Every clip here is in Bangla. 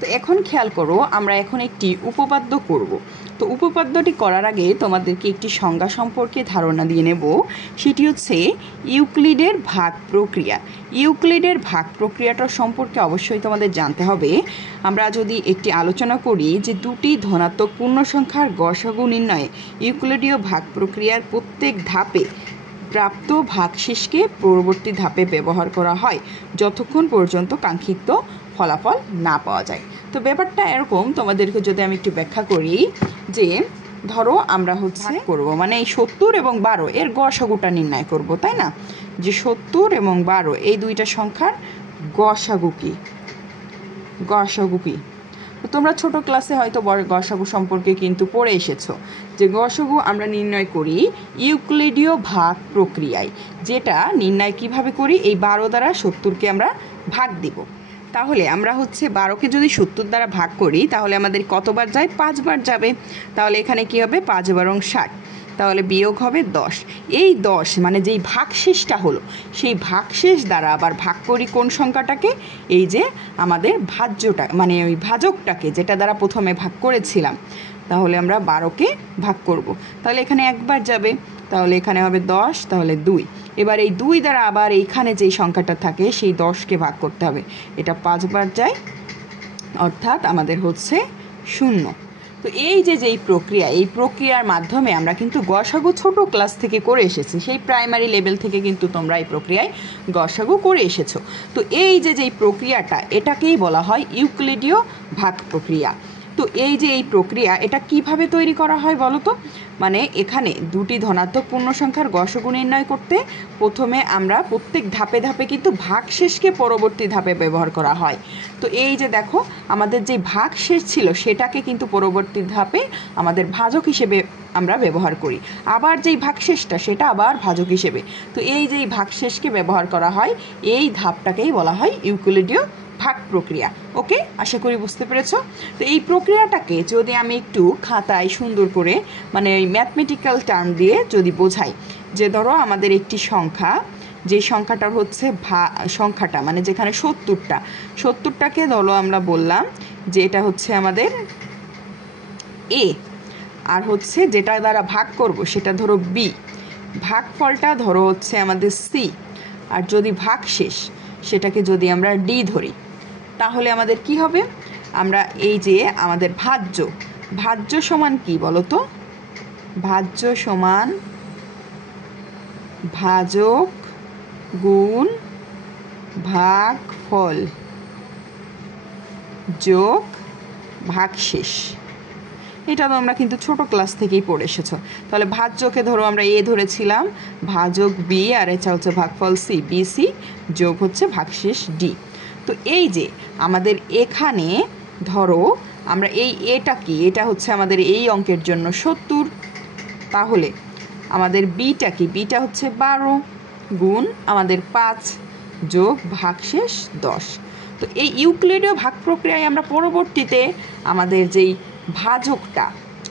তো এখন খেয়াল করো, আমরা এখন একটি উপপাদ্য করব। তো উপপাদ্যটি করার আগে তোমাদেরকে একটি সংজ্ঞা সম্পর্কে ধারণা দিয়ে নেব। সেটি হচ্ছে ইউক্লিডের ভাগ প্রক্রিয়া। ইউক্লিডের ভাগ প্রক্রিয়াটা সম্পর্কে অবশ্যই তোমাদের জানতে হবে। আমরা যদি একটি আলোচনা করি যে দুটি ধনাত্মক পূর্ণ সংখ্যার গসাগু নির্ণয়ে ইউক্লিডীয় ভাগ প্রক্রিয়ার প্রত্যেক ধাপে প্রাপ্ত ভাগশেষকে পরবর্তী ধাপে ব্যবহার করা হয় যতক্ষণ পর্যন্ত কাঙ্ক্ষিত ফলাফল না পাওয়া যায়। তো ব্যাপারটা এরকম, তোমাদেরকে যদি আমি একটু ব্যাখ্যা করি যে ধরো আমরা করব মানে এই 70 এবং 12 এর গসাগুটা নির্ণয় করব, তাই না? যে 70 এবং 12 এই দুইটা সংখ্যার গসাগু কি তো তোমরা ছোট ক্লাসে হয়তো গসাগু সম্পর্কে কিন্তু পড়ে এসেছো যে গসাগু আমরা নির্ণয় করি ইউক্লিডীয় ভাগ প্রক্রিয়ায়। যেটা নির্ণয় কিভাবে করি, এই 12 দ্বারা 70কে আমরা ভাগ দিব। তাহলে আমরা 12কে যদি 70 দ্বারা ভাগ করি তাহলে আমাদের কতবার যায়? 5 বার যাবে। তাহলে এখানে কি হবে? 5 বারং 60, তাহলে বিয়োগ হবে 10। এই 10 মানে যেই ভাগশেষটা হলো সেই ভাগশেষ দ্বারা আবার ভাগ করি কোন সংখ্যাটাকে? এই যে আমাদের ভাজ্যটা মানে ওই ভাজকটাকে, যেটা দ্বারা প্রথমে ভাগ করেছিলাম। তাহলে আমরা 12কে ভাগ করব। তাহলে এখানে একবার যাবে, তাহলে এখানে হবে 10, তাহলে 2। এবার এই 2 দ্বারা আবার এইখানে যেই সংখ্যাটা থাকে সেই 10কে ভাগ করতে হবে। এটা 5 বার যায়, অর্থাৎ আমাদের 0। তো এই যেই প্রক্রিয়া, এই প্রক্রিয়ার মাধ্যমে আমরা কিন্তু গসাগু ছোট ক্লাস থেকে করে এসেছি। সেই প্রাইমারি লেভেল থেকে কিন্তু তোমরা এই প্রক্রিয়ায় গসাগু করে এসেছো। তো এই যেই প্রক্রিয়াটা, এটাকেই বলা হয় ইউক্লিডীয় ভাগ প্রক্রিয়া। তো এই যে এই প্রক্রিয়া, এটা কিভাবে তৈরি করা হয় বলো তো? মানে এখানে দুটি ধনাত্মক পূর্ণ সংখ্যার গসাগু নির্ণয় করতে প্রথমে আমরা প্রত্যেক ধাপে ধাপে কিন্তু ভাগশেষকে পরবর্তী ধাপে ব্যবহার করা হয়। তো এই যে দেখো, আমাদের যে ভাগশেষ ছিল সেটাকে কিন্তু পরবর্তী ধাপে আমাদের ভাজক হিসেবে আমরা ব্যবহার করি। আবার যেই ভাগশেষটা সেটা আবার ভাজক হিসেবে। তো এই যেই ভাগশেষকে ব্যবহার করা হয়, এই ধাপটাকেই বলা হয় ইউক্লিডীয় ভাগ প্রক্রিয়া। ওকে, আশা করি বুঝতে পেরেছো। তো এই প্রক্রিয়াটাকে যদি আমি একটু খাতায় সুন্দর করে মানে ওই ম্যাথমেটিক্যাল টার্ম দিয়ে যদি বোঝাই, যে ধরো আমাদের একটি সংখ্যা, যে সংখ্যাটার সংখ্যাটা মানে যেখানে 70টাকে ধরো আমরা বললাম যে এটা আমাদের এ, আর যেটা দ্বারা ভাগ করব সেটা ধরো বি, ভাগফলটা ধরো আমাদের সি, আর যদি ভাগশেষ সেটাকে যদি আমরা ডি ধরি, তাহলে আমাদের কি হবে? আমরা এই যে আমাদের ভাজ্য সমান কি বলো তো? ভাজ্য সমান ভাজক গুণ ভাগফল যোগ ভাগশেষ। এটা তো আমরা কিন্তু ছোট ক্লাস থেকেই পড়ে এসেছো। তাহলে ভাজ্যকে ধরো আমরা এ ধরেছিলাম, ভাজক বি, আর এটা ভাগফল সি, বিসি যোগ ভাগশেষ ডি। তো এই যে আমাদের এখানে ধরো আমরা এই এটা কি, এটা আমাদের এই অঙ্কের জন্য 70। তাহলে আমাদের বিটা কি? বিটা 12 গুণ আমাদের 5 যোগ ভাগশেষ 10। তো এই ইউক্লিডীয় ভাগ প্রক্রিয়ায় আমরা পরবর্তীতে আমাদের যেই ভাজকটা,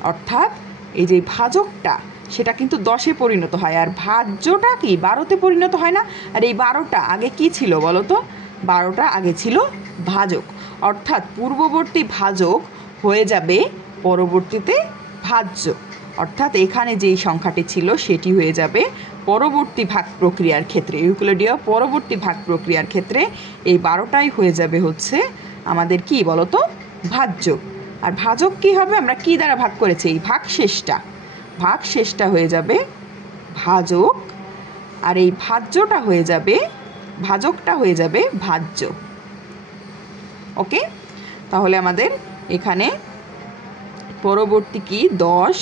অর্থাৎ এই যে ভাজকটা সেটা কিন্তু 10-এ পরিণত হয়, আর ভাজ্যটা কি 12-তে পরিণত হয় না? আর এই 12টা আগে কি ছিল বলো তো? 12টা আগে ছিল ভাজক, অর্থাৎ পূর্ববর্তী ভাজক হয়ে যাবে পরবর্তীতে ভাজ্য। অর্থাৎ এখানে যেই সংখ্যাটি ছিল সেটি হয়ে যাবে পরবর্তী ভাগ প্রক্রিয়ার ক্ষেত্রে, ইউক্লিডীয় পরবর্তী ভাগ প্রক্রিয়ার ক্ষেত্রে এই 12টাই হয়ে যাবে আমাদের কি বলতো? ভাজ্য। আর ভাজক কি হবে? আমরা কি দ্বারা ভাগ করেছি? এই ভাগশেষটা হয়ে যাবে ভাজক, আর এই ভাজ্যটা হয়ে যাবে, ভাজকটা হয়ে যাবে ভাজ্য। ওকে, তাহলে আমাদের এখানে পরবর্তী কি? 10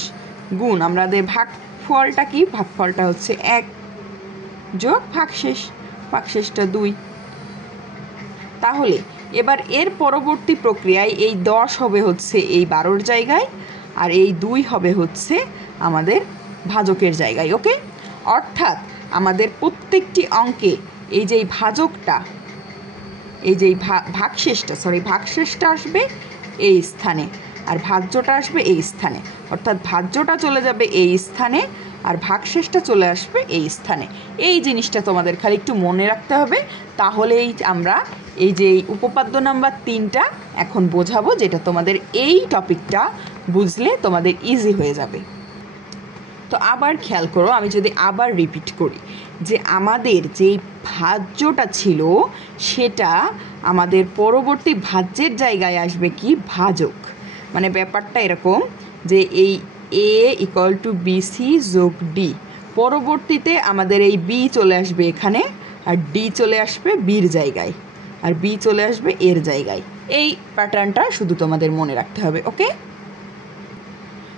গুণ আমাদের ভাগফলটা কি? ভাগফলটা 1 যোগ ভাগশেষটা 2। তাহলে এবার এর পরবর্তী প্রক্রিয়ায় এই 10 হবে এই 12-র জায়গায়, আর এই 2 হবে আমাদের ভাজকের জায়গায়। ওকে, অর্থাৎ আমাদের প্রত্যেকটি অঙ্কে এই যে ভাজকটা, এই যে ভাগশেষটা আসবে এই স্থানে, আর ভাজ্যটা আসবে এই স্থানে। অর্থাৎ ভাজ্যটা চলে যাবে এই স্থানে, আর ভাগশেষটা চলে আসবে এই স্থানে। এই জিনিসটা তোমাদের খালি একটু মনে রাখতে হবে, তাহলেই আমরা এই যে উপপাদ্য নাম্বার 3টা এখন বোঝাবো, যেটা তোমাদের এই টপিকটা বুঝলে তোমাদের ইজি হয়ে যাবে। তো আবার খেয়াল করো, আমি যদি আবার রিপিট করি যে আমাদের যেই ভাজ্যটা ছিল সেটা আমাদের পরবর্তী ভাজ্যের জায়গায় আসবে কি ভাজক। মানে ব্যাপারটা এরকম যে এই a ইকুয়াল টু বিসি যোগ ডি, পরবর্তীতে আমাদের এই বি চলে আসবে এখানে, আর ডি চলে আসবে বির জায়গায়, আর বি চলে আসবে এর জায়গায়। এই প্যাটার্নটা শুধু তোমাদের মনে রাখতে হবে। ওকে,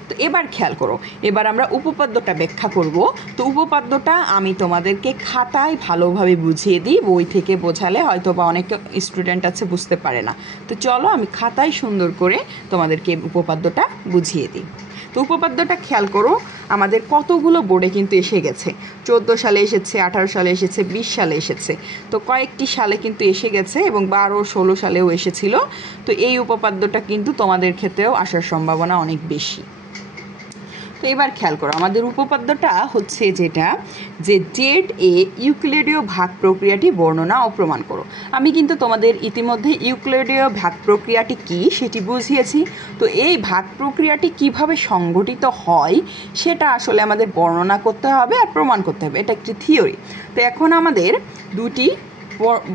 তো এবার খেয়াল করো, এবার আমরা উপপাদ্যটা ব্যাখ্যা করব। তো উপপাদ্যটা আমি তোমাদেরকে খাতায় ভালোভাবে বুঝিয়ে দিই, বই থেকে বোঝালে হয়তো বা অনেক স্টুডেন্ট আছে বুঝতে পারে না। তো চলো আমি খাতায় সুন্দর করে তোমাদেরকে উপপাদ্যটা বুঝিয়ে দিই। তো উপপাদ্যটা খেয়াল করো, আমাদের কতগুলো বোর্ডে কিন্তু এসে গেছে। 14 সালে এসেছে, 18 সালে এসেছে, 20 সালে এসেছে, তো কয়েকটি সালে কিন্তু এসে গেছে, এবং 12-16 সালেও এসেছিল। তো এই উপপাদ্যটা কিন্তু তোমাদের ক্ষেত্রেও আসার সম্ভাবনা অনেক বেশি। তো এবার খেয়াল করো, আমাদের উপপাদ্যটা হচ্ছে যেটা যে জেড এ ইউক্লিডীয় ভাগ প্রক্রিয়াটি বর্ণনা ও প্রমাণ করো। আমি কিন্তু তোমাদের ইতিমধ্যে ইউক্লিডীয় ভাগ প্রক্রিয়াটি কি সেটি বুঝিয়েছি। তো এই ভাগ প্রক্রিয়াটি কিভাবে সংঘটিত হয় সেটা আসলে আমাদের বর্ণনা করতে হবে আর প্রমাণ করতে হবে, এটা একটি থিওরি। তো এখন আমাদের দুটি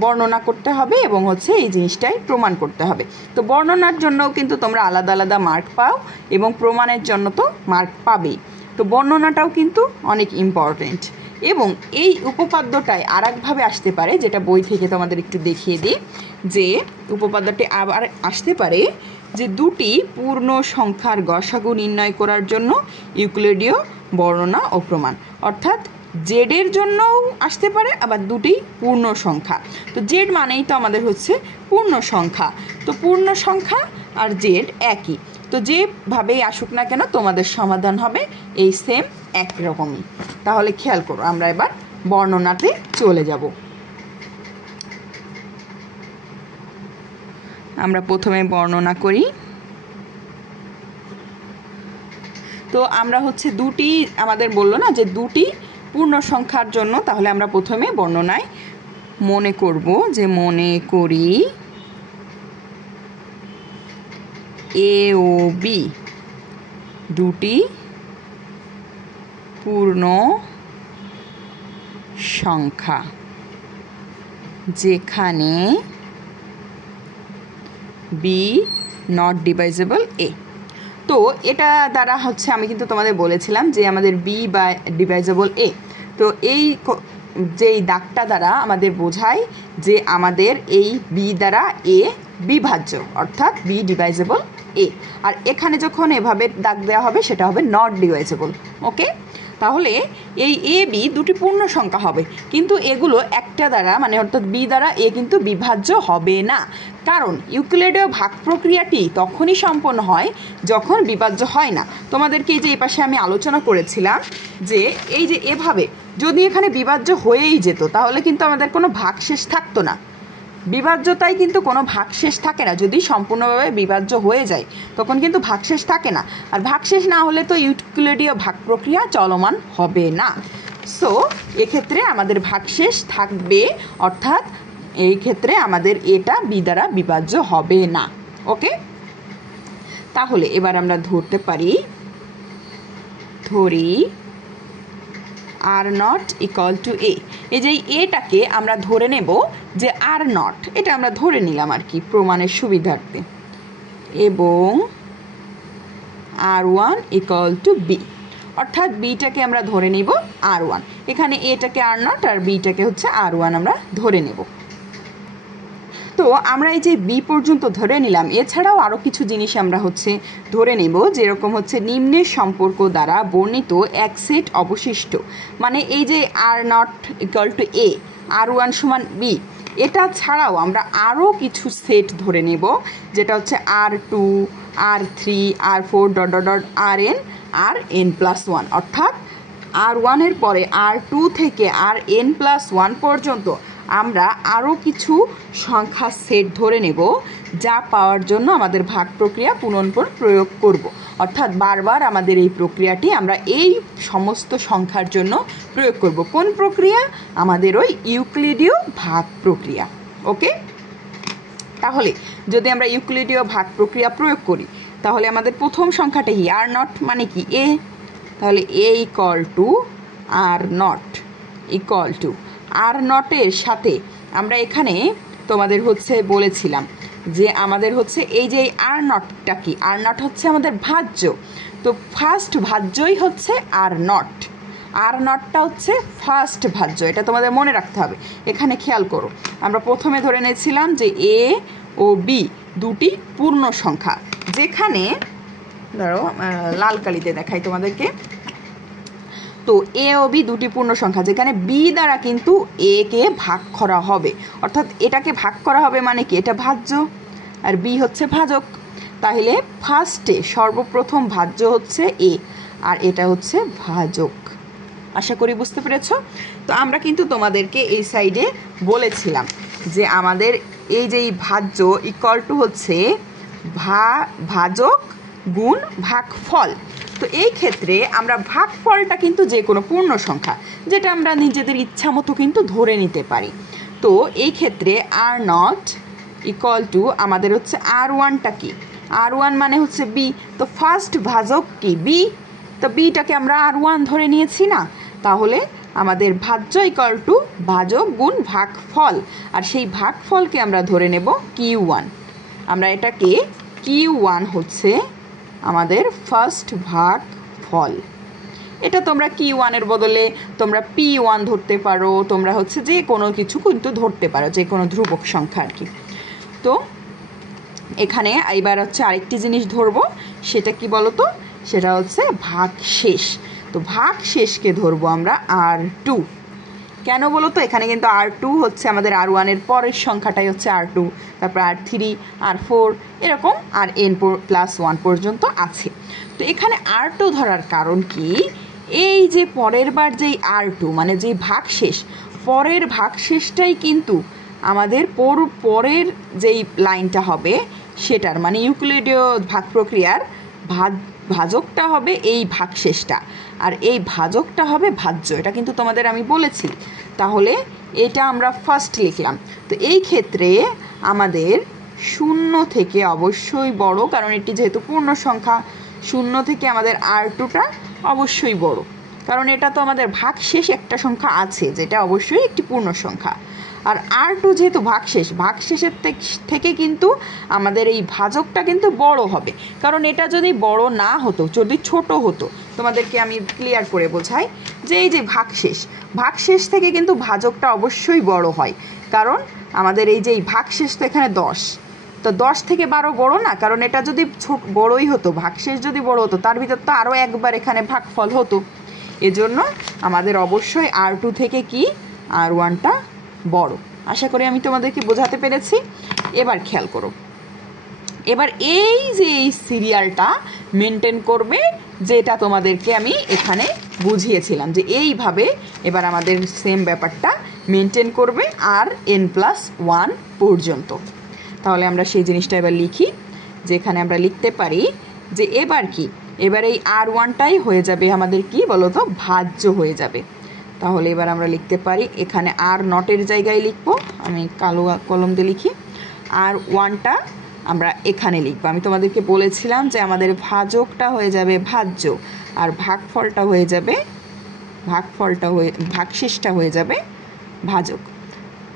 বর্ণনা করতে হবে এবং হচ্ছে এই জিনিসটাই প্রমাণ করতে হবে। তো বর্ণনার জন্যও কিন্তু তোমরা আলাদা আলাদা মার্ক পাও এবং প্রমাণের জন্য তো মার্ক পাবেই। তো বর্ণনাটাও কিন্তু অনেক ইম্পর্টেন্ট, এবং এই উপপাদ্যটায় আর একভাবে আসতে পারে, যেটা বই থেকে তোমাদের একটু দেখিয়ে দিই, যে উপপাদ্যটি আবার আসতে পারে যে দুটি পূর্ণ সংখ্যার গসাগু নির্ণয় করার জন্য ইউক্লিডীয় বর্ণনা ও প্রমাণ, অর্থাৎ জেডের জন্যও আসতে পারে, আবার দুটি পূর্ণ সংখ্যা। তো জেড মানেই তো আমাদের হচ্ছে পূর্ণ সংখ্যা, তো পূর্ণ সংখ্যা আর জেড একই, তো যেভাবেই আসুক না কেন তোমাদের সমাধান হবে এই সেম একই রকমই। তাহলে খেয়াল করো, আমরা এবার বর্ণনাতে চলে যাব। আমরা প্রথমে বর্ণনা করি। তো আমরা হচ্ছে দুটি, আমাদের বললো না যে দুটি পূর্ণ সংখ্যার জন্য, তাহলে আমরা প্রথমে বর্ণনায় মনে করব যে মনে করি এ ও বি দুটি পূর্ণ সংখ্যা, যেখানে বি নট ডিভাইজেবল এ। তো এটা দ্বারা হচ্ছে আমি কিন্তু তোমাদের বলেছিলাম যে আমাদের বি বা ডিভাইজেবল এ, তো এই যেই দাগটা দ্বারা আমাদের বোঝায় যে আমাদের এই বি দ্বারা এ বিভাজ্য, অর্থাৎ বি ডিভাইজেবল এ। আর এখানে যখন এভাবে দাগ দেওয়া হবে সেটা হবে নট ডিভাইজেবল। ওকে, তাহলে এই এ বি দুটি পূর্ণ সংখ্যা হবে, কিন্তু এগুলো একটা দ্বারা মানে অর্থাৎ বি দ্বারা এ কিন্তু বিভাজ্য হবে না, কারণ ইউক্লিডীয় ভাগ প্রক্রিয়াটি তখনই সম্পন্ন হয় যখন বিভাজ্য হয় না। তোমাদেরকে এই যে এই পাশে আমি আলোচনা করেছিলাম যে এই যে এভাবে যদি এখানে বিভাজ্য হয়েই যেত তাহলে কিন্তু আমাদের কোনো ভাগশেষ থাকতো না। বিভাজ্যতায় কিন্তু কোনো ভাগশেষ থাকে না, যদি সম্পূর্ণভাবে বিভাজ্য হয়ে যায় তখন কিন্তু ভাগশেষ থাকে না, আর ভাগশেষ না হলে তো ইউক্লিডীয় ভাগ প্রক্রিয়া চলমান হবে না। সো এক্ষেত্রে আমাদের ভাগশেষ থাকবে, অর্থাৎ এই ক্ষেত্রে আমাদের এটা বি দ্বারা বিভাজ্য হবে না। ওকে, তাহলে এবার আমরা ধরতে পারি, ধরি আর নট ইকুয়াল টু এ। এই যে এটাকে আমরা ধরে নেব যে আর নট, এটা আমরা ধরে নিলাম আর কি প্রমাণের সুবিধার্থে, এবং আর ওয়ান ইকুয়াল টু বি, অর্থাৎ বিটাকে আমরা ধরে নিব আর ওয়ান, এখানে এটাকে আর নট আর বিটাকে হচ্ছে আর ওয়ান আমরা ধরে নেব। তো আমরা এই যে বি পর্যন্ত ধরে নিলাম, এছাড়াও আরও কিছু জিনিস আমরা হচ্ছে ধরে নেব, যেরকম হচ্ছে নিম্নের সম্পর্ক দ্বারা বর্ণিত এক সেট অবশিষ্ট, মানে এই যে R not equal to A, R one সমান বি, এটা ছাড়াও আমরা আরও কিছু সেট ধরে নেব, যেটা হচ্ছে আর টু, আর থ্রি, আর ফোর ডট ডট ডট আর এন প্লাস ওয়ান, অর্থাৎ আর ওয়ানের পরে আর টু থেকে আর এন প্লাস ওয়ান পর্যন্ত আমরা আরও কিছু সংখ্যা সেট ধরে নেব, যা পাওয়ার জন্য আমাদের ভাগ প্রক্রিয়া পুনঃপুন প্রয়োগ করব, অর্থাৎ বারবার আমাদের এই প্রক্রিয়াটি আমরা এই সমস্ত সংখ্যার জন্য প্রয়োগ করব। কোন প্রক্রিয়া? আমাদের ওই ইউক্লিডীয় ভাগ প্রক্রিয়া। ওকে, তাহলে যদি আমরা ইউক্লিডীয় ভাগ প্রক্রিয়া প্রয়োগ করি তাহলে আমাদের প্রথম সংখ্যাটা কি আর নট মানে কি এ, তাহলে A equal to R not equal to R নটের সাথে আমরা এখানে তোমাদের হচ্ছে বলেছিলাম যে আমাদের হচ্ছে এই যে আর নটটা কি, আর নট হচ্ছে আমাদের ভাজ্য, তো ফার্স্ট ভাজ্যই হচ্ছে আর নট, আর নটটা হচ্ছে ফার্স্ট ভাজ্য, এটা তোমাদের মনে রাখতে হবে। এখানে খেয়াল করো, আমরা প্রথমে ধরে নিয়েছিলাম যে এ ও বি দুটি পূর্ণ সংখ্যা, যেখানে ধরো লাল কালিতে দেখাই তোমাদেরকে, তো এ ও বি দুটি পূর্ণ সংখ্যা যেখানে বি দ্বারা কিন্তু এ কে ভাগ করা হবে, অর্থাৎ এটাকে ভাগ করা হবে মানে কি, এটা ভাজ্য আর বি হচ্ছে ভাজক, তাহলে ফার্স্টে সর্বপ্রথম ভাজ্য হচ্ছে এ আর এটা হচ্ছে ভাজক। আশা করি বুঝতে পেরেছ। তো আমরা কিন্তু তোমাদেরকে এই সাইডে বলেছিলাম যে আমাদের এই যে ভাজ্য ইকুয়াল টু হচ্ছে ভাজক গুণ ভাগফল। তো এই ক্ষেত্রে আমরা ভাগফলটা কিন্তু যে কোনো পূর্ণ সংখ্যা যেটা আমরা নিজেদের ইচ্ছা মতো কিন্তু ধরে নিতে পারি। তো এই ক্ষেত্রে আর নট ইকুয়াল টু আমাদের হচ্ছে আর ওয়ানটা কি, আর ওয়ান মানে হচ্ছে বি, তো ফার্স্ট ভাজক কি বি, তো বিটাকে আমরা আর ওয়ান ধরে নিয়েছি না, তাহলে আমাদের ভাজ্য ইকুয়াল টু ভাজক গুণ ভাগফল, আর সেই ভাগফলকে আমরা ধরে নেব কিউ ওয়ান, আমরা এটাকে কিউ ওয়ান হচ্ছে আমাদের ফার্স্ট ভাগফল। এটা তোমরা কি ওয়ানের বদলে তোমরা পি ওয়ান ধরতে পারো, তোমরা হচ্ছে যে কোনো কিছু কিন্তু ধরতে পারো, যে কোনো ধ্রুবক সংখ্যা আর কি। তো এখানে এবার হচ্ছে আরেকটি জিনিস ধরবো, সেটা কি বলো তো, সেটা হচ্ছে ভাগশেষ। তো ভাগশেষকে ধরবো আমরা আর টু। কেন বলো তো, এখানে কিন্তু আর টু হচ্ছে আমাদের আর ওয়ানের পরের সংখ্যাটাই হচ্ছে আর টু, তারপর আর থ্রি, আর ফোর, এরকম আর এন প্লাস ওয়ান পর্যন্ত আছে। তো এখানে আর টু ধরার কারণ কি, এই যে পরের বার যেই আর টু মানে যেই ভাগশেষ, পরের ভাগশেষটাই কিন্তু আমাদের পরের যেই লাইনটা হবে সেটার মানে ইউক্লিডীয় ভাগ প্রক্রিয়ার ভাজকটা হবে এই ভাগশেষটা, আর এই ভাজকটা হবে ভাজ্য, এটা কিন্তু তোমাদের আমি বলেছি। তাহলে এটা আমরা ফার্স্ট লিখলাম। তো এই ক্ষেত্রে আমাদের শূন্য থেকে অবশ্যই বড়, কারণ এটি যেহেতু পূর্ণ সংখ্যা, শূন্য থেকে আমাদের আর টুটা অবশ্যই বড়, কারণ এটা তো আমাদের ভাগশেষ একটা সংখ্যা আছে যেটা অবশ্যই একটি পূর্ণ সংখ্যা। আর আর টু যেহেতু ভাগশেষের থেকে কিন্তু আমাদের এই ভাজকটা কিন্তু বড় হবে, কারণ এটা যদি বড় না হতো, যদি ছোট হতো, তোমাদেরকে আমি ক্লিয়ার করে বোঝাই যে এই যে ভাগশেষ থেকে কিন্তু ভাজকটা অবশ্যই বড় হয়, কারণ আমাদের এই যে ভাগশেষ তো এখানে 10, তো 10 থেকে 12 বড় না, কারণ এটা যদি বড়ই হতো, ভাগশেষ যদি বড় হতো তার ভিতর তো আরও একবার এখানে ভাগফল হতো, এজন্য আমাদের অবশ্যই আর টু থেকে কি আর ওয়ানটা বড়। আশা করি আমি তোমাদেরকে বোঝাতে পেরেছি। এবার খেয়াল করো, এবার এই যে এই সিরিয়ালটা মেনটেন করবে, যেটা তোমাদেরকে আমি এখানে বুঝিয়েছিলাম যে এইভাবে এবার আমাদের সেম ব্যাপারটা মেনটেন করবে আর এন প্লাস ওয়ান পর্যন্ত। তাহলে আমরা সেই জিনিসটা এবার লিখি, যেখানে আমরা লিখতে পারি যে এবার কি, এবার এই আর ওয়ানটাই হয়ে যাবে আমাদের কি বলো তো, ভাজ্য হয়ে যাবে। তাহলে এবার আমরা লিখতে পারি, এখানে আর নটের জায়গায় লিখবো, আমি কালো কলম দিয়ে লিখি, আর ওয়ানটা আমরা এখানে লিখবো। আমি তোমাদেরকে বলেছিলাম যে আমাদের ভাজকটা হয়ে যাবে ভাজ্য, আর ভাগশেষটা হয়ে যাবে ভাজক।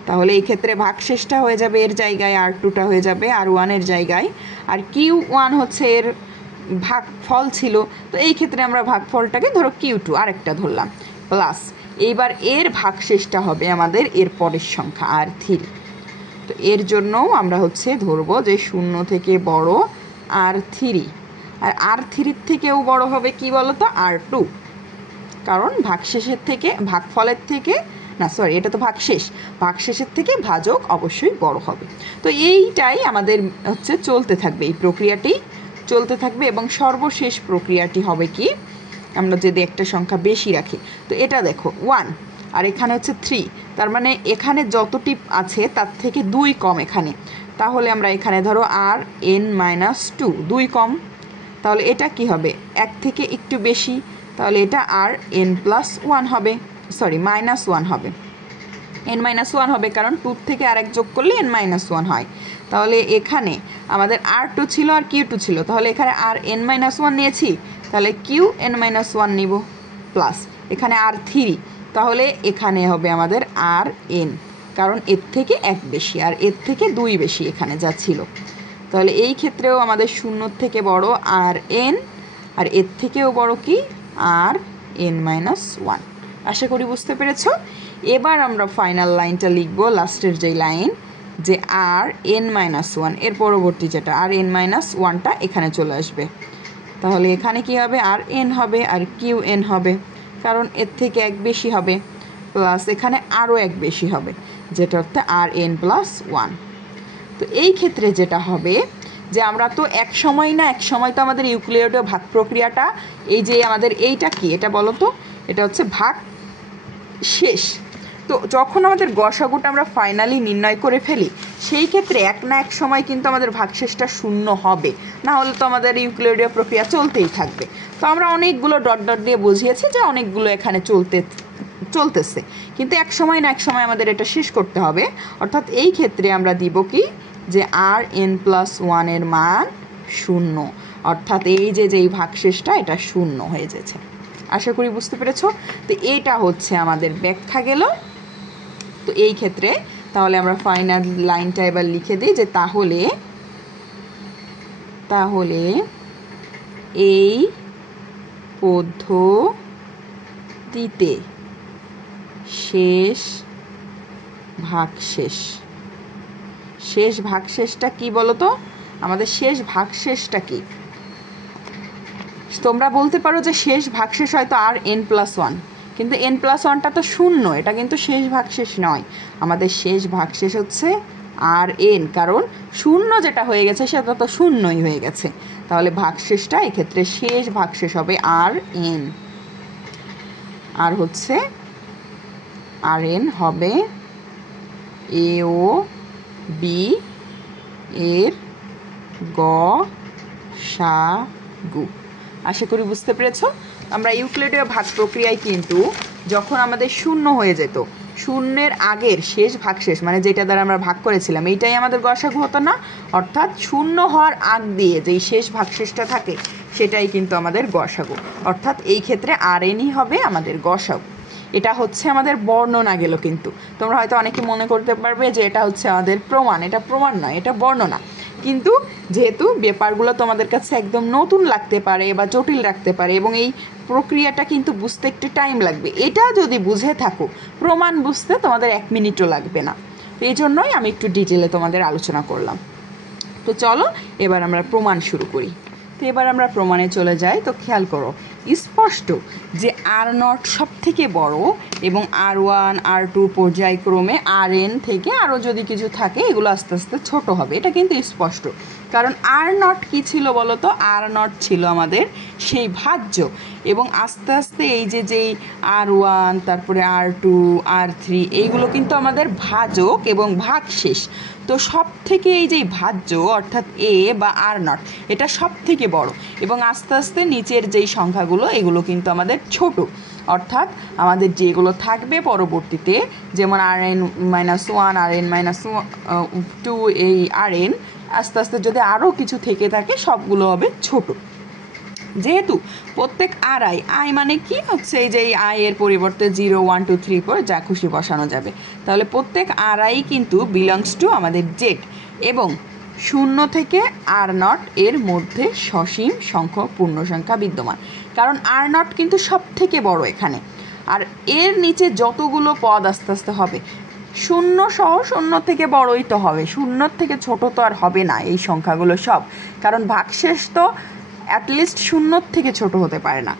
তাহলে এই ক্ষেত্রে ভাগশেষটা হয়ে যাবে এর জায়গায়, আর টুটা হয়ে যাবে আর ওয়ানের জায়গায়, আর কিউ ওয়ান হচ্ছে এর ভাগফল ছিল, তো এই ক্ষেত্রে আমরা ভাগফলটাকে ধরো কিউ টু আরেকটা ধরলাম, প্লাস এইবার এর ভাগশেষটা হবে আমাদের এর পরের সংখ্যা আর থ্রি। তো এর জন্যও আমরা হচ্ছে ধরবো যে শূন্য থেকে বড় আর থ্রি, আর আর থ্রির থেকেও বড় হবে কি বলতো, আর টু, কারণ ভাগশেষের থেকে ভাগফলের থেকে না, সরি এটা তো ভাগশেষের থেকে ভাজক অবশ্যই বড় হবে। তো এইটাই আমাদের হচ্ছে চলতে থাকবে, এই প্রক্রিয়াটি চলতে থাকবে, এবং সর্বশেষ প্রক্রিয়াটি হবে কি, আমরা যদি একটা সংখ্যা বেশি রাখি, তো এটা দেখো 1 আর এখানে হচ্ছে 3, তার মানে এখানে যতটি আছে তার থেকে 2 কম এখানে, তাহলে আমরা এখানে ধরো আর n - 2 2 কম, তাহলে এটা কি হবে 1 থেকে একটু বেশি, তাহলে এটা আর n + 1 হবে, সরি -1 হবে, n - 1 হবে, কারণ 2 থেকে আরেক যোগ করলে n - 1 হয়। তাহলে এখানে আমাদের R2 ছিল আর Q2 ছিল, তাহলে এখানে Rn-1 নিয়েছি, তাহলে Qn-1 নিব, প্লাস এখানে R3, তাহলে এখানে হবে আমাদের Rn, কারণ এর থেকে 1 বেশি আর এর থেকে 2 বেশি এখানে যা ছিল। তাহলে এই ক্ষেত্রেও আমাদের 0 থেকে বড় Rn, আর এর থেকেও বড় কি Rn-1। আশা করি বুঝতে পেরেছো। এবার আমরা ফাইনাল লাইনটা লিখবো, লাস্টের যেই লাইন, যে Rn-1 এর পরবর্তী যেটা Rn-1টা এখানে চলে আসবে। তাহলে এখানে কি হবে, Rn হবে আর Qn হবে, কারণ এর থেকে 1 বেশি হবে, প্লাস এখানে আরও 1 বেশি হবে, যেটা হচ্ছে Rn+1। তো এই ক্ষেত্রে যেটা হবে যে আমরা তো এক সময় তো আমাদের ইউক্লিডীয় ভাগ প্রক্রিয়াটা, এই যে আমাদের এইটা কি, এটা বলো তো, এটা হচ্ছে ভাগ শেষ। তো যখন আমাদের গসাগুটা আমরা ফাইনালি নির্ণয় করে ফেলি, সেই ক্ষেত্রে এক না এক সময় কিন্তু আমাদের ভাগশেষটা 0 হবে, না হলে তো আমাদের ইউক্লিডীয় প্রক্রিয়া চলতেই থাকবে। তো আমরা অনেকগুলো ডট ডট দিয়ে বুঝিয়েছি যে অনেকগুলো এখানে চলতেছে, কিন্তু এক সময় না এক সময় আমাদের এটা শেষ করতে হবে। অর্থাৎ এই ক্ষেত্রে আমরা দিব কি, যে Rn+1 এর মান 0, অর্থাৎ এই যেই ভাগশেষটা এটা 0 হয়ে যাচ্ছে। আশা করি বুঝতে পেরেছো। তো এইটা হচ্ছে আমাদের ব্যাখ্যা গেল। তো এই ক্ষেত্রে তাহলে আমরা ফাইনাল লাইনটা এবার লিখে দিই, যে তাহলে এই পদ্ধতিতে শেষ ভাগশেষটা কি বলো তো, আমাদের শেষ ভাগশেষটা কি? তোমরা বলতে পারো যে শেষ ভাগশেষ হয়তো Rn+1, কিন্তু n+1টা তো 0, এটা কিন্তু শেষ ভাগশেষ নয়। আমাদের শেষ ভাগশেষ হচ্ছে Rn, কারণ 0 যেটা হয়ে গেছে সেটা তো 0ই হয়ে গেছে। তাহলে ভাগশেষটা এক্ষেত্রে শেষ ভাগশেষ হবে Rn, আর হচ্ছে Rn হবে A ও B এর গসাগু। আশা করি বুঝতে পেরেছ। আমরা ইউক্লিডীয় ভাগ প্রক্রিয়ায় কিন্তু যখন আমাদের 0 হয়ে যেত, 0-এর আগের শেষ ভাগশেষ মানে যেটা দ্বারা আমরা ভাগ করেছিলাম, এইটাই আমাদের গসাগু হতো না। অর্থাৎ 0 হওয়ার আগ দিয়ে যেই শেষ ভাগশেষটা থাকে সেটাই কিন্তু আমাদের গসাগু। অর্থাৎ এই ক্ষেত্রে Rnই হবে আমাদের গসাগু। এটা হচ্ছে আমাদের বর্ণনা গেল। কিন্তু তোমরা হয়তো অনেকে মনে করতে পারবে যে এটা হচ্ছে আমাদের প্রমাণ। এটা প্রমাণ নয়, এটা বর্ণনা। কিন্তু যেহেতু ব্যাপারগুলো তোমাদের কাছে একদম নতুন লাগতে পারে বা জটিল লাগতে পারে, এবং এই প্রক্রিয়াটা কিন্তু বুঝতে একটু টাইম লাগবে, এটা যদি বুঝে থাকো, প্রমাণ বুঝতে তোমাদের 1 মিনিটও লাগবে না। এই জন্যই আমি একটু ডিটেলে তোমাদের আলোচনা করলাম। তো চলো এবার আমরা প্রমাণ শুরু করি। তো এবার আমরা প্রমাণে চলে যাই। তো খেয়াল করো, স্পষ্ট যে R0 সব থেকে বড় এবং R1 R2 পর্যায়ক্রমে Rn থেকে আরও যদি কিছু থাকে এগুলো আস্তে আস্তে ছোট হবে, এটা কিন্তু স্পষ্ট। কারণ R0 কি ছিল বলো তো, R0 ছিল আমাদের সেই ভাজ্য, এবং আস্তে আস্তে এই যেই R1 তারপরে R2 R3 এইগুলো কিন্তু আমাদের ভাজক এবং ভাগশেষ। তো সব থেকে এই যে ভাজ্য অর্থাৎ A বা R0 এটা সব থেকে বড়, এবং আস্তে আস্তে নিচের যেই সংখ্যাগুলো এগুলো কিন্তু আমাদের ছোট। অর্থাৎ আমাদের যেগুলো থাকবে পরবর্তীতে, যেমন Rn-1 Rn-2 এই Rn আস্তে আস্তে যদি আরও কিছু থেকে থাকে সবগুলো হবে ছোট। যেহেতু প্রত্যেক আই মানে কি হচ্ছে, এই যে আই এর পরিবর্তে 0 1 2 3 4 যা খুশি বসানো যাবে। তাহলে প্রত্যেক আই কিন্তু বিলংস টু আমাদের জেড, এবং 0 থেকে R0 এর মধ্যে সসীম সংখ্যক পূর্ণসংখ্যা বিদ্যমান। কারণ R0 কিন্তু সব থেকে বড় এখানে, আর এর নিচে যতগুলো পদ আস্তে আস্তে হবে 0 সহ 0 থেকে বড়ই তো হবে, 0 থেকে ছোট তো আর হবে না এই সংখ্যাগুলো সব, কারণ ভাগশেষ তো অ্যাটলিস্ট 0 থেকে ছোট হতে পারে না।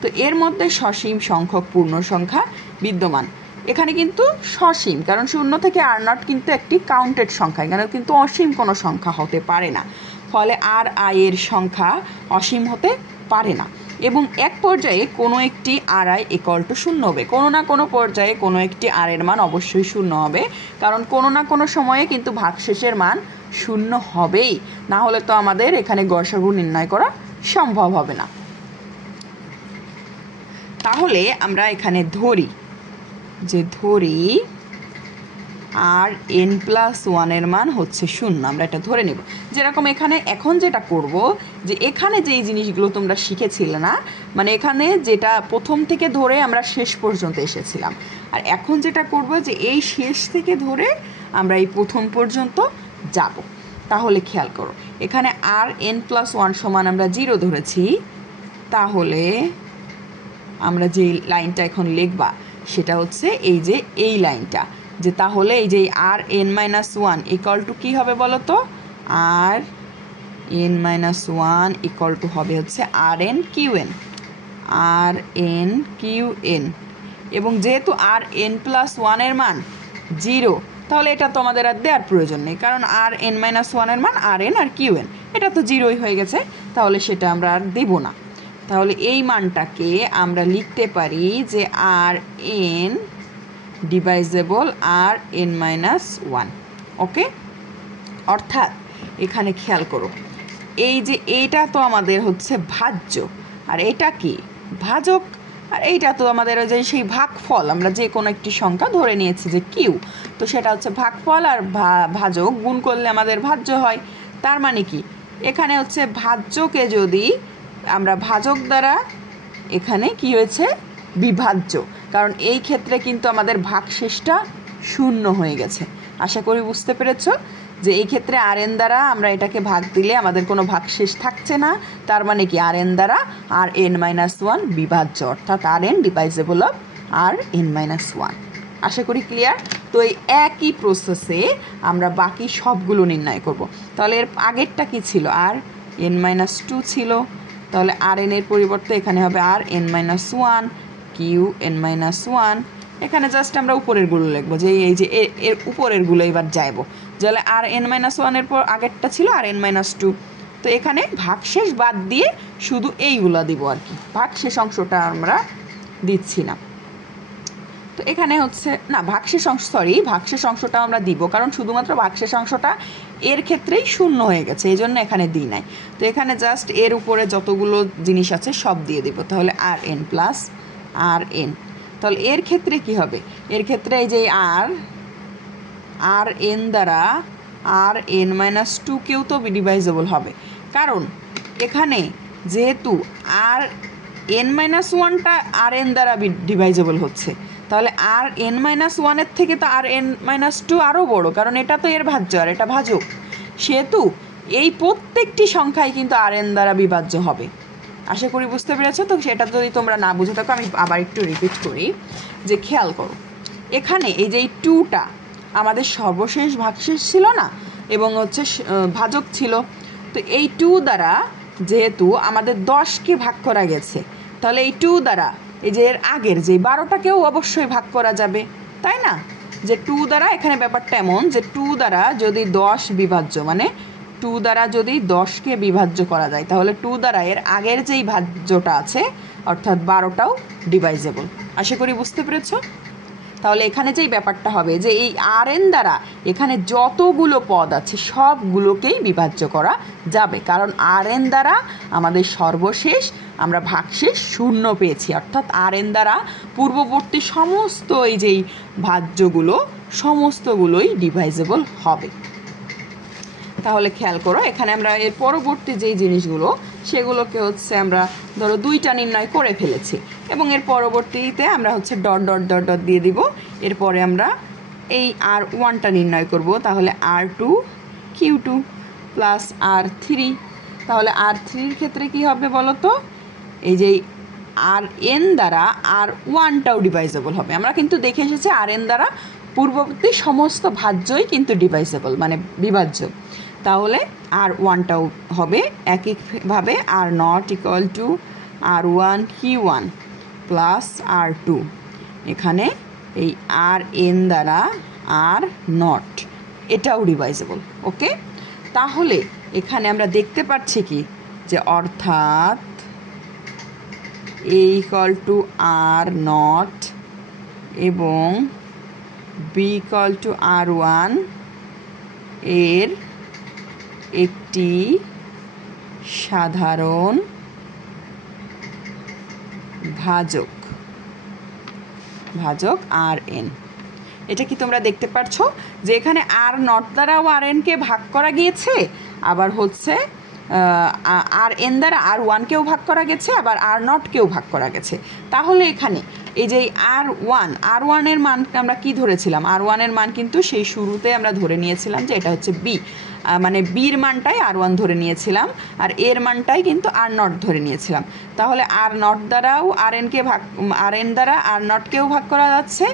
তো এর মধ্যে সসীম সংখ্যক পূর্ণ সংখ্যা বিদ্যমান। এখানে কিন্তু সসীম, কারণ 0 থেকে R0 কিন্তু একটি কাউন্টেড সংখ্যা, এখানে কিন্তু অসীম কোনো সংখ্যা হতে পারে না। ফলে Ri এর সংখ্যা অসীম হতে পারে না, এবং এক পর্যায়ে কোনো একটি Ri = 0 হবে। কোনো না কোনো পর্যায়ে কোনো একটি R এর মান অবশ্যই 0 হবে, কারণ কোনো না কোনো সময়ে কিন্তু ভাগশেষের মান 0 হবেই, না হলে তো আমাদের এখানে গসাগু নির্ণয় করা সম্ভব হবে না। তাহলে আমরা এখানে ধরি আর এন প্লাস ওয়ানের মান হচ্ছে 0, আমরা এটা ধরে নেব। যেরকম এখানে এখন যেটা করব, যে এখানে যেই জিনিসগুলো তোমরা শিখেছিলে না, মানে এখানে যেটা প্রথম থেকে ধরে আমরা শেষ পর্যন্ত এসেছিলাম, আর এখন যেটা করব যে এই শেষ থেকে ধরে আমরা এই প্রথম পর্যন্ত যাব। তাহলে খেয়াল করো, এখানে আর এন প্লাস ওয়ান সমান আমরা 0 ধরেছি, তাহলে আমরা যে লাইনটা এখন লিখবা সেটা হচ্ছে এই যে এই লাইনটা, যে তাহলে এই যে R N minus one equal to কী হবে বলো তো, R N minus one equal to হবে হচ্ছে R N Q N, R N Q N. এবং যেহেতু আর এন প্লাস ওয়ানের মান 0, তাহলে এটা তো আমাদের আর দেওয়ার প্রয়োজন নেই, কারণ আর এন মাইনাস ওয়ানের মান আর এন আর কিউ এন, এটা তো 0ই হয়ে গেছে, তাহলে সেটা আমরা আর দেব না। তাহলে এই মানটাকে আমরা লিখতে পারি যে আর এন ডিভাইজেবল আর এন মাইনাস ওয়ান। ওকে, অর্থাৎ এখানে খেয়াল করো, এই যে এইটা তো আমাদের হচ্ছে ভাজ্য, আর এটা কি ভাজক, আর এইটা তো আমাদের যে সেই ভাগফল, আমরা যে কোনো একটি সংখ্যা ধরে নিয়েছি যে কিউ, তো সেটা হচ্ছে ভাগফল, আর ভাজক গুণ করলে আমাদের ভাজ্য হয়। তার মানে কি, এখানে হচ্ছে ভাজ্যকে যদি আমরা ভাজক দ্বারা, এখানে কি হয়েছে বিভাজ্য, কারণ এই ক্ষেত্রে কিন্তু আমাদের ভাগশেষটা 0 হয়ে গেছে। আশা করি বুঝতে পেরেছো যে এই ক্ষেত্রে আর এন দ্বারা আমরা এটাকে ভাগ দিলে আমাদের কোনো ভাগশেষ থাকছে না, তার মানে কি আর এন দ্বারা আর এন মাইনাস ওয়ান বিভাজ্য, অর্থাৎ R N divisible of R N minus one. আশা করি ক্লিয়ার। তো এই একই প্রসেসে আমরা বাকি সবগুলো নির্ণয় করব। তাহলে এর আগেরটা কি ছিল, আর এন মাইনাস টু ছিল, তাহলে আর এন এর পরিবর্তে এখানে হবে R N minus one, Q N minus one. এখানে জাস্ট আমরা উপরেরগুলো লিখবো, যে এই যে এর উপরেরগুলো এবার যাইব, তাহলে আর এন মাইনাস ওয়ানের পর আগেরটা ছিল আর এন মাইনাস টু। তো এখানে ভাগশেষ বাদ দিয়ে শুধু এইগুলো দিব আর কি, ভাগশেষ অংশটা আমরা দিচ্ছি না। তো এখানে হচ্ছে না ভাগশেষ অংশটা আমরা দিব, কারণ শুধুমাত্র ভাগশেষ অংশটা এর ক্ষেত্রেই 0 হয়ে গেছে, এই জন্য এখানে দিই নাই। তো এখানে জাস্ট এর উপরে যতগুলো জিনিস আছে সব দিয়ে দিব, তাহলে আর এন প্লাস আর এন। তাহলে এর ক্ষেত্রে কি হবে, এর ক্ষেত্রে এই যে আর এন দ্বারা আর এন মাইনাস টুকেও তো ডিভাইজেবল হবে, কারণ এখানে যেহেতু আর এন মাইনাস ওয়ানটা আর এন দ্বারা ডিভাইজেবল হচ্ছে, তাহলে আর এন মাইনাস ওয়ানের থেকে তো আর এন মাইনাস টু আরও বড়, কারণ এটা তো এর ভাজ্য আর এটা ভাজক, সেহেতু এই প্রত্যেকটি সংখ্যাই কিন্তু আর এন দ্বারা বিভাজ্য হবে। আশা করি বুঝতে পেরেছো। তো সেটা যদি তোমরা না বুঝে থাকো, আমি আবার একটু রিপিট করি, যে খেয়াল করো, এখানে এই যে এই টুটা আমাদের সর্বশেষ ভাগশেষ ছিল না, এবং হচ্ছে ভাজক ছিল, তো এই টু দ্বারা যেহেতু আমাদের 10কে ভাগ করা গেছে, তাহলে এই টু দ্বারা এই যে এর আগের যে 12টাকেও অবশ্যই ভাগ করা যাবে, তাই না? যে টু দ্বারা এখানে ব্যাপারটা এমন যে টু দ্বারা যদি 10 বিভাজ্য, মানে টু দ্বারা যদি 10কে বিভাজ্য করা যায়, তাহলে টু দ্বারা এর আগের যেই ভাজ্যটা আছে অর্থাৎ 12টাও ডিভাইজেবল। আশা করি বুঝতে পেরেছ। তাহলে এখানে যেই ব্যাপারটা হবে যে এই আর এন দ্বারা এখানে যতগুলো পদ আছে সবগুলোকেই বিভাজ্য করা যাবে, কারণ আর এন দ্বারা আমাদের সর্বশেষ আমরা ভাগশেষ 0 পেয়েছি, অর্থাৎ আর এন দ্বারা পূর্ববর্তী সমস্ত এই যেই ভাজ্যগুলো সমস্তগুলোই ডিভাইজেবল হবে। তাহলে খেয়াল করো, এখানে আমরা এর পরবর্তী যেই জিনিসগুলো সেগুলোকে হচ্ছে আমরা ধরো 2টা নির্ণয় করে ফেলেছি, এবং এর পরবর্তীতে আমরা হচ্ছে ডট ডট ডট ডট দিয়ে দিব। এরপরে আমরা এই আর ওয়ানটা নির্ণয় করব, তাহলে আর টু কিউ টু প্লাস আর থ্রি। তাহলে আর থ্রির ক্ষেত্রে কি হবে বলো তো, এই যে আর এন দ্বারা আর ওয়ানটাও ডিভাইজেবল হবে। আমরা কিন্তু দেখে এসেছি আর এন দ্বারা পূর্ববর্তী সমস্ত ভাজ্যই কিন্তু ডিভাইজেবল, মানে বিভাজ্য। তাহলে আর ওয়ানটাও হবে একইভাবে, R not equal to R one কি ওয়ান প্লাস আর টু। এখানে এই আর এন দ্বারা আর নট এটাও ডিভাইজেবল। ওকে, তাহলে এখানে আমরা দেখতে পাচ্ছি কি যে অর্থাৎ A equal to R not এবং B equal to R one এর একটি সাধারণ ভাজক আর এন। এটা কি তোমরা দেখতে পারছো যে এখানে আর নট দ্বারাও আর এনকে ভাগ করা গিয়েছে, আবার হচ্ছে আর এন দ্বারা আর ওয়ানকেও ভাগ করা গেছে, আবার আর নটকেও ভাগ করা গেছে। তাহলে এখানে এই যে আর ওয়ানের মান আমরা কি ধরেছিলাম, আর ওয়ানের মান কিন্তু সেই শুরুতে আমরা ধরে নিয়েছিলাম যে এটা হচ্ছে বি, মানে বির মানটাই আর ওয়ান ধরে নিয়েছিলাম, আর এর মানটাই কিন্তু আর নট ধরে নিয়েছিলাম। তাহলে আর নট দ্বারাও আর এনকে ভাগ, আর এন দ্বারা আর নটকেও ভাগ করা যাচ্ছে,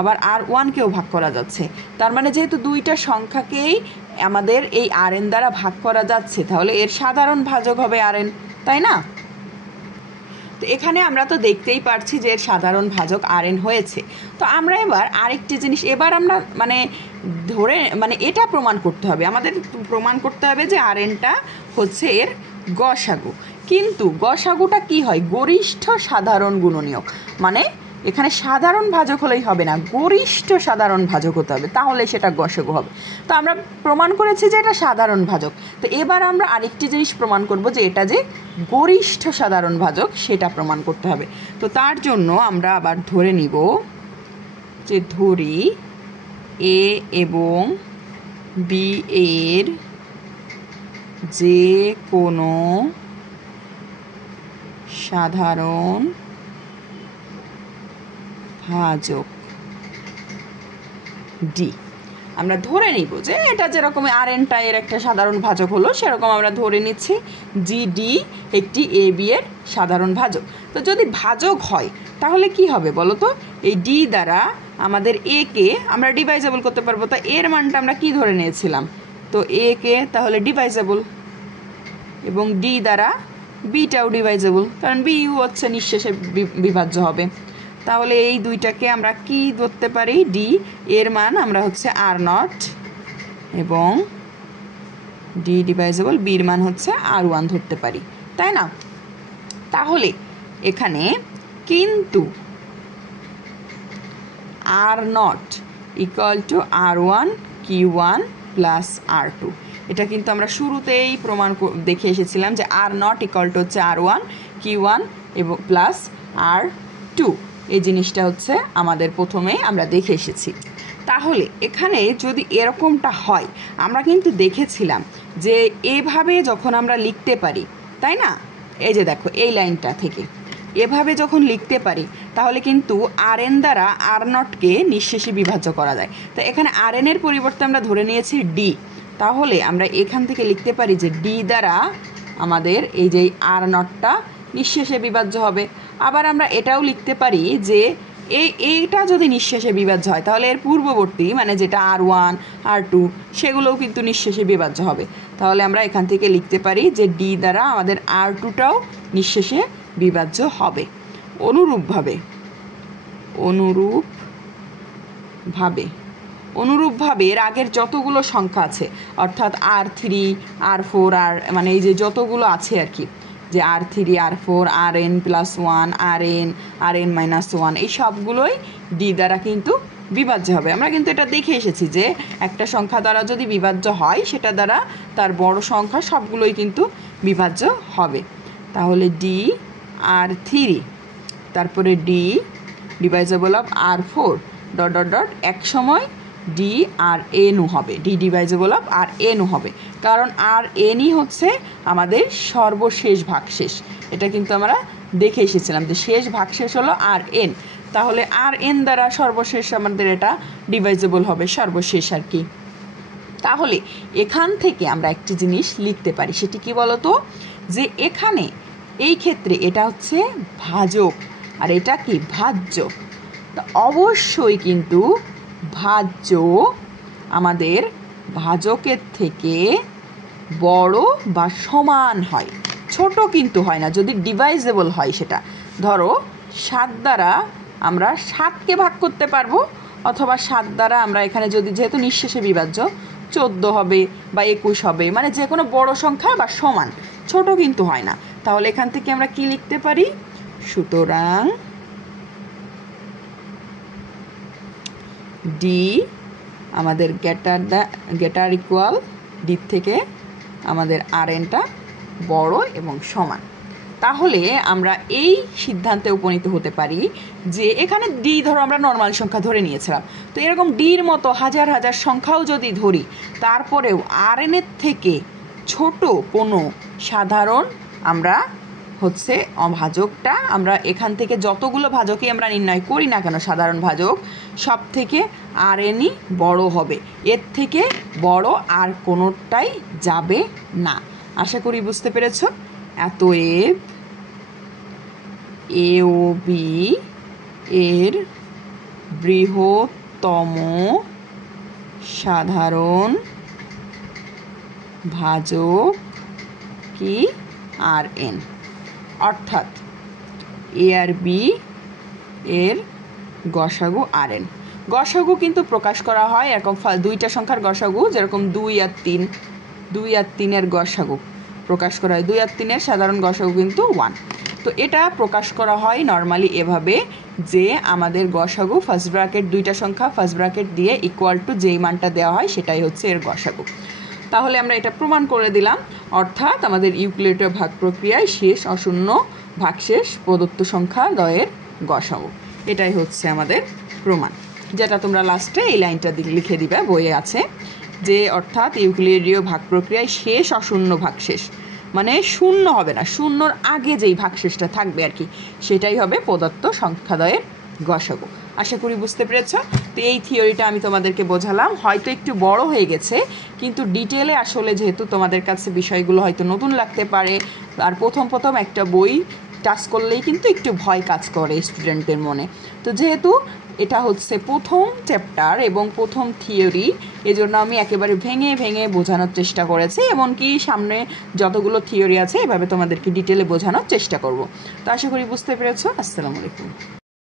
আবার আর ওয়ানকেও ভাগ করা যাচ্ছে। তার মানে যেহেতু দুইটা সংখ্যাকেই আমাদের এই আর এন দ্বারা ভাগ করা যাচ্ছে, তাহলে এর সাধারণ ভাজক হবে আর এন, তাই না? তো এখানে আমরা তো দেখতেই পারছি যে এর সাধারণ ভাজক আর এন হয়েছে। তো আমরা এবার আরেকটি জিনিস এবার আমরা মানে এটা প্রমাণ করতে হবে, আমাদের প্রমাণ করতে হবে যে আর এনটা হচ্ছে এর গসাগু। কিন্তু গসাগুটা কি হয়, গরিষ্ঠ সাধারণ গুণনীয়ক, মানে এখানে সাধারণ ভাজক হলেই হবে না, গরিষ্ঠ সাধারণ ভাজক হতে হবে, তাহলে সেটা গসাগু হবে। তো আমরা প্রমাণ করেছি যে এটা সাধারণ ভাজক। তো এবার আমরা আরেকটি জিনিস প্রমাণ করব যে এটা যে গরিষ্ঠ সাধারণ ভাজক, সেটা প্রমাণ করতে হবে। তো তার জন্য আমরা আবার ধরে নিব যে ধরি এ এবং বি এর যে কোনো সাধারণ ভাজক ডি। আমরা ধরে নিব যে এটা যেরকম আর এনটা এর একটা সাধারণ ভাজক হলো, সেরকম আমরা ধরে নিচ্ছি জি ডি একটি এ বি এর সাধারণ ভাজক। তো যদি ভাজক হয় তাহলে কি হবে বলো তো, এই ডি দ্বারা আমাদের এ কে আমরা ডিভাইজেবল করতে পারবো। তা এর মানটা আমরা কি ধরে নিয়েছিলাম, তো এ কে তাহলে ডিভাইজেবল, এবং ডি দ্বারা বিটাও ডিভাইজেবল, কারণ বি ইউ হচ্ছে নিঃশেষে বিভাজ্য হবে। তাহলে এই দুইটাকে আমরা কি ধরতে পারি, ডি এর মান আমরা হচ্ছে আর নট এবং ডি ডিভাইজেবল বির মান হচ্ছে আর ওয়ান ধরতে পারি, তাই না? তাহলে এখানে কিন্তু R not equal to R one Q one plus R two, এটা কিন্তু আমরা শুরুতেই প্রমাণ দেখে এসেছিলাম যে আর নট ইকুয়াল টু হচ্ছে আর ওয়ান কিউ ওয়ান এবং প্লাস আর টু, এই জিনিসটা হচ্ছে আমাদের প্রথমেই আমরা দেখে এসেছি। তাহলে এখানে যদি এরকমটা হয়, আমরা কিন্তু দেখেছিলাম যে এভাবে যখন আমরা লিখতে পারি, তাই না? এই যে দেখো এই লাইনটা থেকে এভাবে যখন লিখতে পারি, তাহলে কিন্তু আর এন দ্বারা আর নটকে নিঃশেষে বিভাজ্য করা যায়। তো এখানে আর এন এর পরিবর্তে আমরা ধরে নিয়েছি ডি, তাহলে আমরা এখান থেকে লিখতে পারি যে ডি দ্বারা আমাদের এই যে আর নটটা নিঃশেষে বিভাজ্য হবে। আবার আমরা এটাও লিখতে পারি যে এইটা যদি নিঃশেষে বিভাজ্য হয়, তাহলে এর পূর্ববর্তী মানে যেটা আর ওয়ান আর টু সেগুলোও কিন্তু নিঃশেষে বিভাজ্য হবে। তাহলে আমরা এখান থেকে লিখতে পারি যে ডি দ্বারা আমাদের আর টুটাও নিঃশেষে বিভাজ্য হবে। অনুরূপভাবে এর আগের যতগুলো সংখ্যা আছে, অর্থাৎ আর থ্রি আর ফোর আর মানে এই যে যতগুলো আছে আর কি, যে আর থ্রি আর ফোর আর এন প্লাস ওয়ান আর এন মাইনাস ওয়ান, এই সবগুলোই ডি দ্বারা কিন্তু বিভাজ্য হবে। আমরা কিন্তু এটা দেখে এসেছি যে একটা সংখ্যা দ্বারা যদি বিভাজ্য হয়, সেটা দ্বারা তার বড় সংখ্যা সবগুলোই কিন্তু বিভাজ্য হবে। তাহলে ডি আর থ্রি, তারপরে D divisible of R four dot dot dot এক সময় ডি আর এনও হবে, D divisible of R N হবে, কারণ আর এনই হচ্ছে আমাদের সর্বশেষ ভাগশেষ। এটা কিন্তু আমরা দেখে এসেছিলাম যে শেষ ভাগশেষ হলো আর এন, তাহলে আর এন দ্বারা সর্বশেষ আমাদের এটা ডিভাইজেবল হবে, সর্বশেষ আর কি। তাহলে এখান থেকে আমরা একটি জিনিস লিখতে পারি, সেটি কি বলতো, যে এখানে এই ক্ষেত্রে এটা হচ্ছে ভাজক আর এটা কি ভাজ্য। তা অবশ্যই কিন্তু ভাজ্য আমাদের ভাজকের থেকে বড় বা সমান হয়, ছোট কিন্তু হয় না যদি ডিভাইজেবল হয়। সেটা ধরো 7 দ্বারা আমরা 7কে ভাগ করতে পারবো, অথবা 7 দ্বারা আমরা এখানে যদি যেহেতু নিঃশেষে বিভাজ্য 14 হবে বা 21 হবে, মানে যে কোনো বড় সংখ্যা বা সমান, ছোট কিন্তু হয় না। তাহলে এখান থেকে আমরা কি লিখতে পারি, সুতরাং ডি আমাদের গেটার ইকুয়াল ডি থেকে আমাদের আর এনটা বড় এবং সমান। তাহলে আমরা এই সিদ্ধান্তে উপনীত হতে পারি যে এখানে ডি ধরো আমরা নর্মাল সংখ্যা ধরে নিয়েছিলাম, তো এরকম ডির মতো হাজার হাজার সংখ্যাও যদি ধরি, তারপরেও RN এর থেকে ছোট কোনো সাধারণ আমরা হচ্ছে ভাজকটা আমরা এখান থেকে যতগুলো ভাজকই আমরা নির্ণয় করি না কেন সাধারণ ভাজক, সব থেকে RNই বড় হবে, এর থেকে বড় আর কোনোটাই যাবে না। আশা করি বুঝতে পেরেছ। অতএব A ও B এর বৃহত্তম সাধারণ ভাজক কি RN, অর্থাৎ A আর B এর গসাগু RN। গসাগু কিন্তু প্রকাশ করা হয় এরকম দুইটা সংখ্যার গসাগু, যেরকম 2 আর 3, 2 আর 3-এর গসাগু প্রকাশ করা হয়, 2 আর 3-এর সাধারণ গসাগু কিন্তু 1। তো এটা প্রকাশ করা হয় নর্মালি এভাবে যে আমাদের গসাগু ফার্স্ট ব্র্যাকেট দুইটা সংখ্যা ফার্স্ট ব্র্যাকেট দিয়ে ইকুয়াল টু যেই মানটা দেওয়া হয় সেটাই হচ্ছে এর গসাগু। তাহলে আমরা এটা প্রমাণ করে দিলাম, অর্থাৎ আমাদের ইউক্লিডীয় ভাগ প্রক্রিয়ায় শেষ অশূন্য ভাগশেষ প্রদত্ত সংখ্যা দ্বয়ের গসাগু, এটাই হচ্ছে আমাদের প্রমাণ, যেটা তোমরা লাস্টে এই লাইনটা লিখে দিবে, বইয়ে আছে যে অর্থাৎ ইউক্লিডীয় ভাগ প্রক্রিয়ায় শেষ অশূন্য ভাগশেষ, মানে শূন্য হবে না, শূন্যর আগে যেই ভাগশেষটা থাকবে আর কি, সেটাই হবে প্রদত্ত সংখ্যাদ্বয়ের গসাগু। আশা করি বুঝতে পেরেছ। তো এই থিওরিটা আমি তোমাদেরকে বোঝালাম, হয়তো একটু বড় হয়ে গেছে, কিন্তু ডিটেলে আসলে যেহেতু তোমাদের কাছে বিষয়গুলো হয়তো নতুন লাগতে পারে, আর প্রথম একটা বই টাচ করলেই কিন্তু একটু ভয় কাজ করে স্টুডেন্টদের মনে, তো যেহেতু এটা হচ্ছে প্রথম চ্যাপ্টার এবং প্রথম থিওরি, এজন্য আমি একেবারে ভেঙে ভেঙে বোঝানোর চেষ্টা করেছি, এমনকি সামনে যতগুলো থিওরি আছে এভাবে তোমাদেরকে ডিটেলে বোঝানোর চেষ্টা করব। তো আশা করি বুঝতে পেরেছো। আসসালামু আলাইকুম।